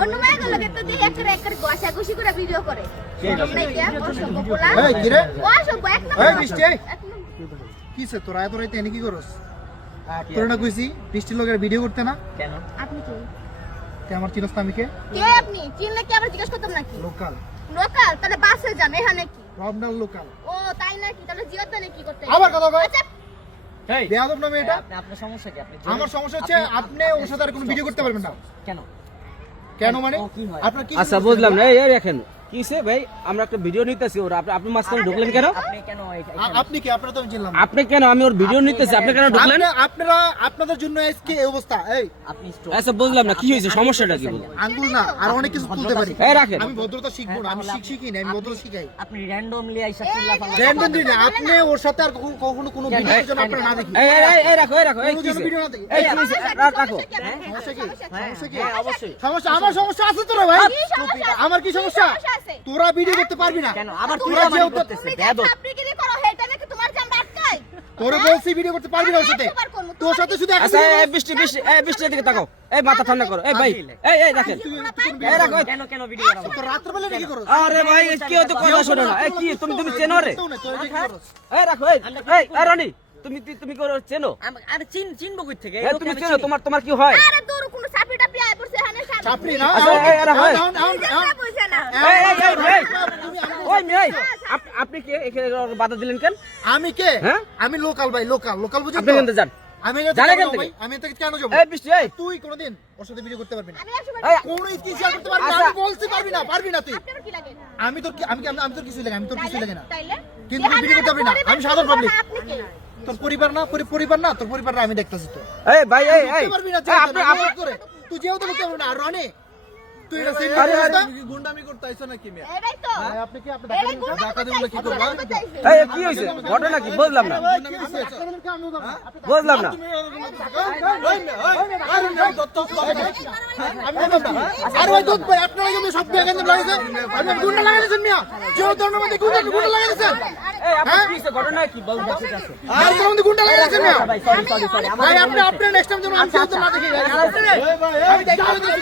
অন্য মায়ের লাগে তো দেখে একটা গোসা গুছি করে ভিডিও করে এই কি রে অসভ্য এক এই নম্বর বৃষ্টি কিসে তোরা এত রাইতে এনে কি করস তোরা না কইছি বৃষ্টির লোকের ভিডিও করতে না কেন? আপনি কি তে আমার চিনস না আমি কে আপনি চিনলে কি আবার জিজ্ঞেস করতাম নাকি লোকাল লোকাল তাহলে বাসে যান এখানে কি রমনাল লোকাল ও তাই নাকি তাহলে জিওদানে কি করতে আবার কথা কয় আচ্ছা এই বেয়াদব না এটা আপনার সমস্যা কি? আপনি আমার সমস্যা হচ্ছে আপনি ওর সাথে আর কোনো ভিডিও করতে পারবেন না কেন? কেন মানে ও কি হয়? আপনার কি আচ্ছা বুঝলাম না এই দেখেন কিসে ভাই আমরা একটা ভিডিও নিতেছি ওর আপনি মাঝখানে ঢুকলেন কেন আপনি কেন আপনি কি আপনারা তো আমি চিনলাম না। আপনি কেন আমি ওর ভিডিও নিতেছি আপনি কেন ঢুকলেন আপনারা আপনাদের জন্য আজকে এই অবস্থা এই আপনি আচ্ছা বুঝলাম না কি হয়েছে সমস্যাটা কি বলুন আঙ্গুল না আর অনেক কিছু তুলতে পারি এই রাখেন আমি ভদ্রতা শিখবো না আমি শিখি না আমি ভদ্রতা শিখাই আপনি র্যান্ডমলি আইসা চিল্লাফাল্লা র্যান্ডম দিন আপনি ওর সাথে আর কখনো কোনো ভিডিওর জন্য আপনারা না দেখি এই রাখো এই কোনো কিসে জন্য ভিডিও না দেখি এই কি হয়েছে? রাখো সমস্যা কি সমস্যা কি অবশ্যই সমস্যা আমার সমস্যা আছে তো রে ভাই কি সমস্যা? আমার কি সমস্যা সমস্যা আছে? তোরা ভিডিও করতে পারবি না কেন? আবার তুই তোরা আমার যেহেতু- করতেছে তুমি বেয়াদব। আপনি কি করো হেটা নাকি তোমার জান আটকাই তোরে বলছি ভিডিও করতে পারবি না ওর সাথে তোর সাথে শুধু একটা আচ্ছা video এই বৃষ্টির দিকে তাকাও এই মাথা ঠান্ডা করো এই ভাই এই দেখেন এই রাখো কেন কেন ভিডিও বানাবো? তো রাত্রে বেলা কি করছ আরে ভাই কি হতো কথা শোনো না এই কি তুমি চেনো রে তোরা কি করছ এই রাখো এই রানী তুমি কি ওর চেনো আরে চিনবো কই থেকে? এই তুমি চেনো তোমার কি হয় আরে তোর কোন সাপি টাপি আই পড়ছে এখানে চাপড়ি না আচ্ছা, এই, এরা হয়। বুঝছে না এই ওই মেয়ে আপনি কি এখানে বাধা দিলেন কেন আমি কে হ্যাঁ? আমি লোকাল ভাই লোকাল বুঝিস আপনি কিন্তু যান আমি জানে কেন কেন ভাই থেকে? আমি এত কেন যাব এই বৃষ্টি এই তুই কোনোদিন ওর সাথে ভিডিও করতে পারবি না আমি একশো এই, কোনো কি শেয়ার করতে পারবি না আচ্ছা। আমি বলছি পারবি না তুই আপনার কি লাগে আমি তোর আমি তোর কিছু লাগে আমি তোর কিছু লাগে না তাইলে কিন্তু তুই ভিডিও করতে পারবি না আমি সাধারণ পাবলিক আপনি কি তোর পরিবার না তোর পরিবাররা আমি দেখতাছি তো এই ভাই এই করতে পারবি না আপনি তুই যেহেতু করতে পারবি না আর রনে তুই এটা সেই আরে, আরে, গুন্ডামি করতে আইছ নাকি মিয়া এটাই তো আপনি কি আপনি এটাই গুন্ডা টাকা দিলে কি করবা এই কি হয়েছে ঘটনা কি বুঝলাম না বুঝলাম না আরে ভাই দুধ ভাই আপনারা কিন্তু সব দিয়ে কেন লাগাইছে আপনি গুন্ডা লাগাইছেন মিয়া যেও ধরনের মধ্যে গুন্ডা লাগাইছেন এই আপনি কি হয়েছে ঘটনা কি বলুন ঠিক আছে আর কোন মধ্যে গুন্ডা লাগাইছেন মিয়া ভাই সরি ভাই আপনি নেক্সট টাইম যেন আমি যেহেতু না দেখি আমি দেখি আমি দেখি